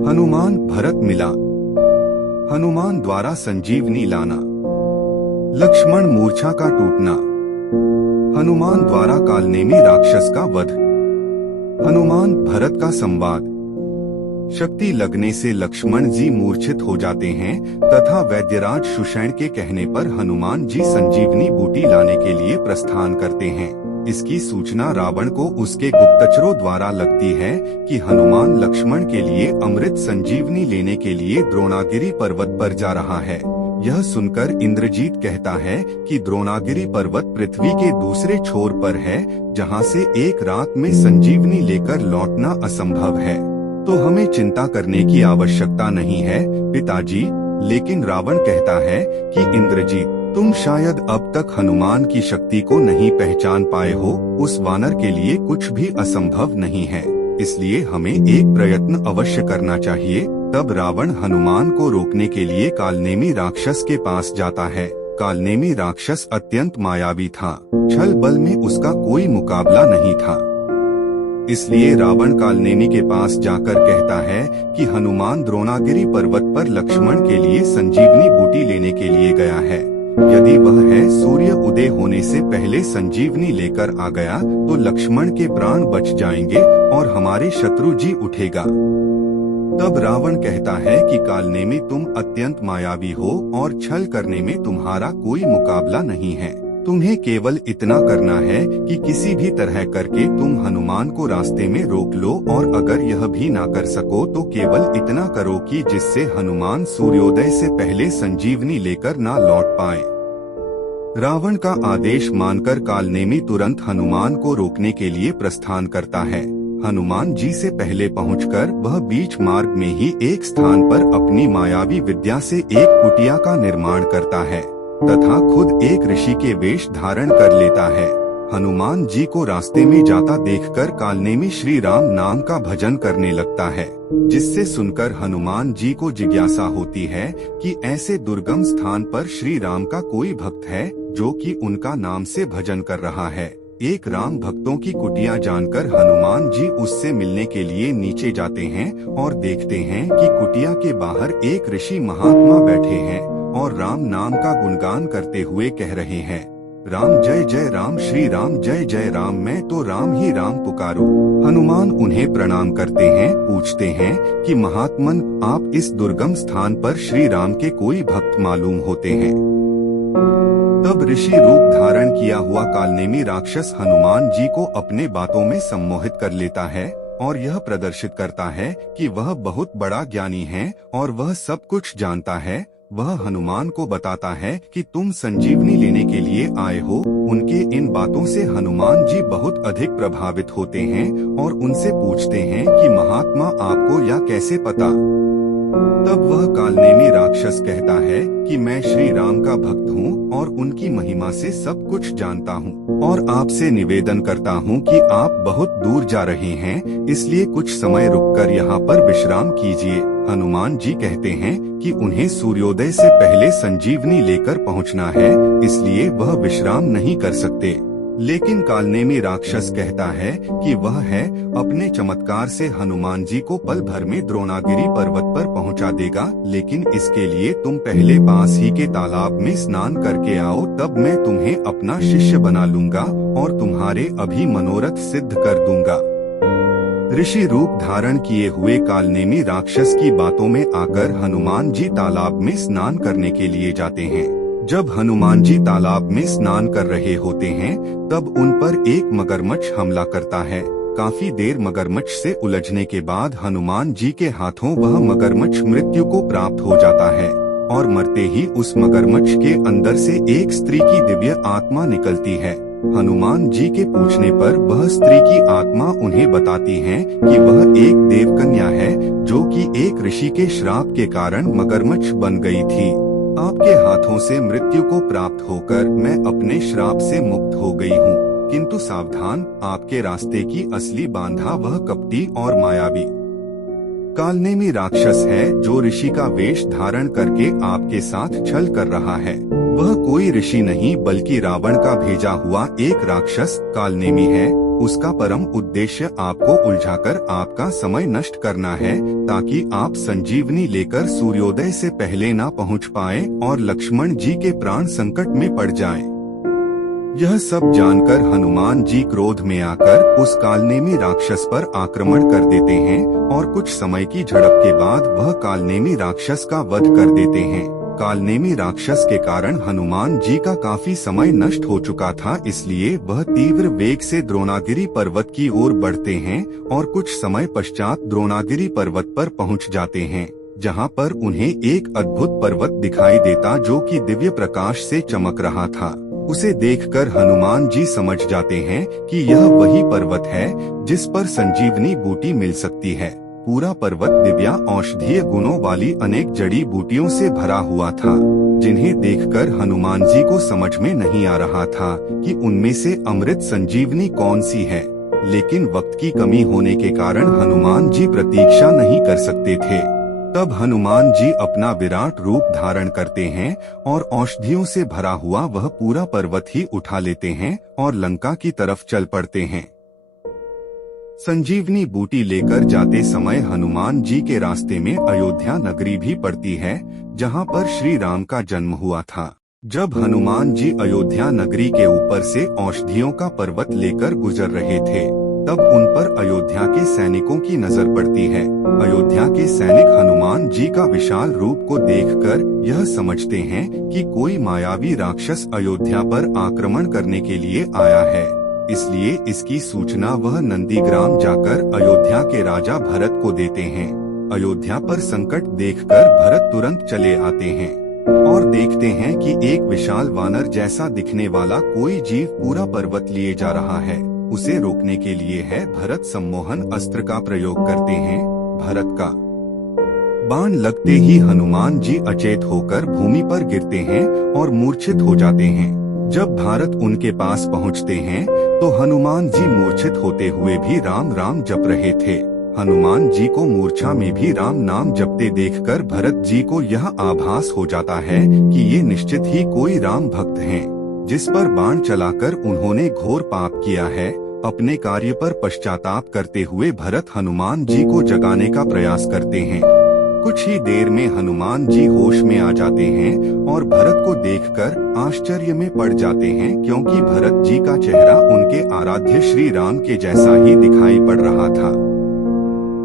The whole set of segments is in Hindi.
हनुमान भरत मिला। हनुमान द्वारा संजीवनी लाना। लक्ष्मण मूर्छा का टूटना। हनुमान द्वारा कालनेमी राक्षस का वध। हनुमान भरत का संवाद। शक्ति लगने से लक्ष्मण जी मूर्छित हो जाते हैं तथा वैद्यराज सुषेण के कहने पर हनुमान जी संजीवनी बूटी लाने के लिए प्रस्थान करते हैं। इसकी सूचना रावण को उसके गुप्तचरों द्वारा लगती है कि हनुमान लक्ष्मण के लिए अमृत संजीवनी लेने के लिए द्रोणागिरी पर्वत पर जा रहा है। यह सुनकर इंद्रजीत कहता है कि द्रोणागिरी पर्वत पृथ्वी के दूसरे छोर पर है, जहां से एक रात में संजीवनी लेकर लौटना असंभव है, तो हमें चिंता करने की आवश्यकता नहीं है पिताजी। लेकिन रावण कहता है कि इंद्रजीत, तुम शायद अब तक हनुमान की शक्ति को नहीं पहचान पाए हो। उस वानर के लिए कुछ भी असंभव नहीं है, इसलिए हमें एक प्रयत्न अवश्य करना चाहिए। तब रावण हनुमान को रोकने के लिए कालनेमी राक्षस के पास जाता है। कालनेमी राक्षस अत्यंत मायावी था, छल बल में उसका कोई मुकाबला नहीं था। इसलिए रावण कालनेमी के पास जाकर कहता है कि हनुमान द्रोणागिरी पर्वत पर लक्ष्मण के लिए संजीवनी बूटी लेने के लिए गया है। यदि वह है सूर्य उदय होने से पहले संजीवनी लेकर आ गया तो लक्ष्मण के प्राण बच जाएंगे और हमारे शत्रु जी उठेगा। तब रावण कहता है कि कालनेमी, तुम अत्यंत मायावी हो और छल करने में तुम्हारा कोई मुकाबला नहीं है। तुम्हें केवल इतना करना है कि किसी भी तरह करके तुम हनुमान को रास्ते में रोक लो, और अगर यह भी ना कर सको तो केवल इतना करो कि जिससे हनुमान सूर्योदय से पहले संजीवनी लेकर ना लौट पाए। रावण का आदेश मानकर कालनेमी तुरंत हनुमान को रोकने के लिए प्रस्थान करता है। हनुमान जी से पहले पहुंचकर वह बीच मार्ग में ही एक स्थान पर अपनी मायावी विद्या से एक कुटिया का निर्माण करता है तथा खुद एक ऋषि के वेश धारण कर लेता है। हनुमान जी को रास्ते में जाता देखकर कालनेमी श्री राम नाम का भजन करने लगता है, जिससे सुनकर हनुमान जी को जिज्ञासा होती है कि ऐसे दुर्गम स्थान पर श्री राम का कोई भक्त है जो कि उनका नाम से भजन कर रहा है। एक राम भक्तों की कुटिया जानकर हनुमान जी उससे मिलने के लिए नीचे जाते हैं और देखते हैं कि कुटिया के बाहर एक ऋषि महात्मा बैठे हैं और राम नाम का गुणगान करते हुए कह रहे हैं, राम जय जय राम, श्री राम जय जय राम, मैं तो राम ही राम पुकारो। हनुमान उन्हें प्रणाम करते हैं, पूछते हैं कि महात्मन, आप इस दुर्गम स्थान पर श्री राम के कोई भक्त मालूम होते हैं? तब ऋषि रूप धारण किया हुआ कालनेमी राक्षस हनुमान जी को अपने बातों में सम्मोहित कर लेता है और यह प्रदर्शित करता है कि वह बहुत बड़ा ज्ञानी है और वह सब कुछ जानता है। वह हनुमान को बताता है कि तुम संजीवनी लेने के लिए आए हो। उनके इन बातों से हनुमान जी बहुत अधिक प्रभावित होते हैं और उनसे पूछते हैं कि महात्मा, आपको यह कैसे पता? तब वह कालनेमी राक्षस कहता है कि मैं श्री राम का भक्त हूँ और उनकी महिमा से सब कुछ जानता हूँ और आपसे निवेदन करता हूँ कि आप बहुत दूर जा रहे हैं, इसलिए कुछ समय रुककर यहाँ पर विश्राम कीजिए। हनुमान जी कहते हैं कि उन्हें सूर्योदय से पहले संजीवनी लेकर पहुँचना है, इसलिए वह विश्राम नहीं कर सकते। लेकिन कालनेमी राक्षस कहता है कि वह है अपने चमत्कार से हनुमान जी को पल भर में द्रोणागिरी पर्वत पर पहुंचा देगा, लेकिन इसके लिए तुम पहले पास ही के तालाब में स्नान करके आओ, तब मैं तुम्हें अपना शिष्य बना लूंगा और तुम्हारे अभी मनोरथ सिद्ध कर दूंगा। ऋषि रूप धारण किए हुए कालनेमी राक्षस की बातों में आकर हनुमान जी तालाब में स्नान करने के लिए जाते हैं। जब हनुमान जी तालाब में स्नान कर रहे होते हैं तब उन पर एक मगरमच्छ हमला करता है। काफी देर मगरमच्छ से उलझने के बाद हनुमान जी के हाथों वह मगरमच्छ मृत्यु को प्राप्त हो जाता है और मरते ही उस मगरमच्छ के अंदर से एक स्त्री की दिव्य आत्मा निकलती है। हनुमान जी के पूछने पर वह स्त्री की आत्मा उन्हें बताती है कि वह एक देवकन्या है जो कि एक ऋषि के श्राप के कारण मगरमच्छ बन गई थी। आपके हाथों से मृत्यु को प्राप्त होकर मैं अपने श्राप से मुक्त हो गई हूँ, किंतु सावधान, आपके रास्ते की असली बांधा वह कपटी और मायावी कालनेमी राक्षस है जो ऋषि का वेश धारण करके आपके साथ छल कर रहा है। वह कोई ऋषि नहीं बल्कि रावण का भेजा हुआ एक राक्षस कालनेमी है उसका परम उद्देश्य आपको उलझाकर आपका समय नष्ट करना है, ताकि आप संजीवनी लेकर सूर्योदय से पहले ना पहुंच पाए और लक्ष्मण जी के प्राण संकट में पड़ जाएं। यह सब जानकर हनुमान जी क्रोध में आकर उस कालनेमी राक्षस पर आक्रमण कर देते हैं और कुछ समय की झड़प के बाद वह कालनेमी राक्षस का वध कर देते हैं। कालनेमी राक्षस के कारण हनुमान जी का काफी समय नष्ट हो चुका था, इसलिए वह तीव्र वेग से द्रोणागिरी पर्वत की ओर बढ़ते हैं और कुछ समय पश्चात द्रोणागिरी पर्वत पर पहुंच जाते हैं, जहां पर उन्हें एक अद्भुत पर्वत दिखाई देता जो कि दिव्य प्रकाश से चमक रहा था। उसे देखकर हनुमान जी समझ जाते हैं कि यह वही पर्वत है जिस पर संजीवनी बूटी मिल सकती है। पूरा पर्वत दिव्या औषधीय गुणों वाली अनेक जड़ी बूटियों से भरा हुआ था, जिन्हें देखकर हनुमान जी को समझ में नहीं आ रहा था कि उनमें से अमृत संजीवनी कौन सी है। लेकिन वक्त की कमी होने के कारण हनुमान जी प्रतीक्षा नहीं कर सकते थे। तब हनुमान जी अपना विराट रूप धारण करते हैं और औषधियों से भरा हुआ वह पूरा पर्वत ही उठा लेते हैं और लंका की तरफ चल पड़ते हैं। संजीवनी बूटी लेकर जाते समय हनुमान जी के रास्ते में अयोध्या नगरी भी पड़ती है, जहां पर श्री राम का जन्म हुआ था। जब हनुमान जी अयोध्या नगरी के ऊपर से औषधियों का पर्वत लेकर गुजर रहे थे, तब उन पर अयोध्या के सैनिकों की नजर पड़ती है। अयोध्या के सैनिक हनुमान जी का विशाल रूप को देखकर यह समझते हैं कि कोई मायावी राक्षस अयोध्या पर आक्रमण करने के लिए आया है, इसलिए इसकी सूचना वह नंदीग्राम जाकर अयोध्या के राजा भरत को देते हैं। अयोध्या पर संकट देखकर भरत तुरंत चले आते हैं और देखते हैं कि एक विशाल वानर जैसा दिखने वाला कोई जीव पूरा पर्वत लिए जा रहा है। उसे रोकने के लिए है भरत सम्मोहन अस्त्र का प्रयोग करते हैं। भरत का बाण लगते ही हनुमान जी अचेत होकर भूमि पर गिरते हैं और मूर्छित हो जाते हैं। जब भारत उनके पास पहुंचते हैं तो हनुमान जी मूर्छित होते हुए भी राम राम जप रहे थे। हनुमान जी को मूर्छा में भी राम नाम जपते देखकर भरत जी को यह आभास हो जाता है कि ये निश्चित ही कोई राम भक्त हैं, जिस पर बाण चलाकर उन्होंने घोर पाप किया है। अपने कार्य पर पश्चाताप करते हुए भरत हनुमान जी को जगाने का प्रयास करते हैं। कुछ ही देर में हनुमान जी होश में आ जाते हैं और भरत को देखकर आश्चर्य में पड़ जाते हैं, क्योंकि भरत जी का चेहरा उनके आराध्य श्री राम के जैसा ही दिखाई पड़ रहा था।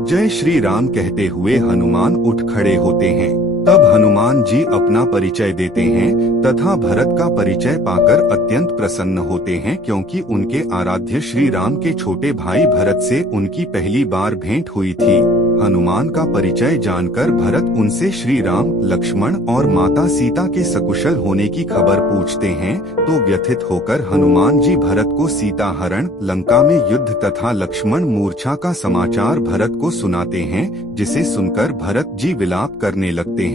जय श्री राम कहते हुए हनुमान उठ खड़े होते हैं। तब हनुमान जी अपना परिचय देते हैं तथा भरत का परिचय पाकर अत्यंत प्रसन्न होते हैं, क्योंकि उनके आराध्य श्री राम के छोटे भाई भरत से उनकी पहली बार भेंट हुई थी। हनुमान का परिचय जानकर भरत उनसे श्री राम, लक्ष्मण और माता सीता के सकुशल होने की खबर पूछते हैं, तो व्यथित होकर हनुमान जी भरत को सीता हरण, लंका में युद्ध तथा लक्ष्मण मूर्छा का समाचार भरत को सुनाते हैं, जिसे सुनकर भरत जी विलाप करने लगते हैं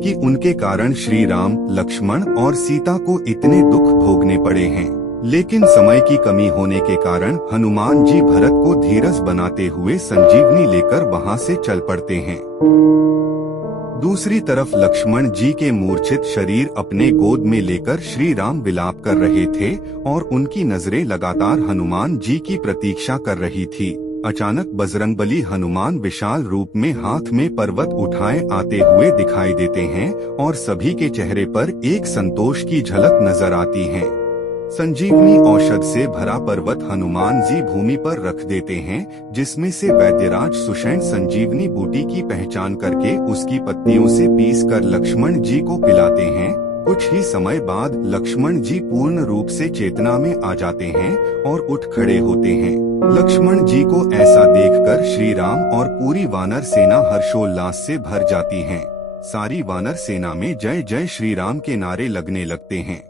कि उनके कारण श्री राम, लक्ष्मण और सीता को इतने दुख भोगने पड़े हैं। लेकिन समय की कमी होने के कारण हनुमान जी भरत को धीरज बनाते हुए संजीवनी लेकर वहां से चल पड़ते हैं। दूसरी तरफ लक्ष्मण जी के मूर्छित शरीर अपने गोद में लेकर श्री राम विलाप कर रहे थे और उनकी नजरें लगातार हनुमान जी की प्रतीक्षा कर रही थी। अचानक बजरंगबली हनुमान विशाल रूप में हाथ में पर्वत उठाए आते हुए दिखाई देते हैं और सभी के चेहरे पर एक संतोष की झलक नजर आती है। संजीवनी औषध से भरा पर्वत हनुमान जी भूमि पर रख देते हैं, जिसमें से वैद्यराज सुषेण संजीवनी बूटी की पहचान करके उसकी पत्तियों से पीसकर लक्ष्मण जी को पिलाते हैं। कुछ ही समय बाद लक्ष्मण जी पूर्ण रूप से चेतना में आ जाते हैं और उठ खड़े होते हैं। लक्ष्मण जी को ऐसा देखकर श्री राम और पूरी वानर सेना हर्षोल्लास से भर जाती है। सारी वानर सेना में जय जय श्री राम के नारे लगने लगते हैं।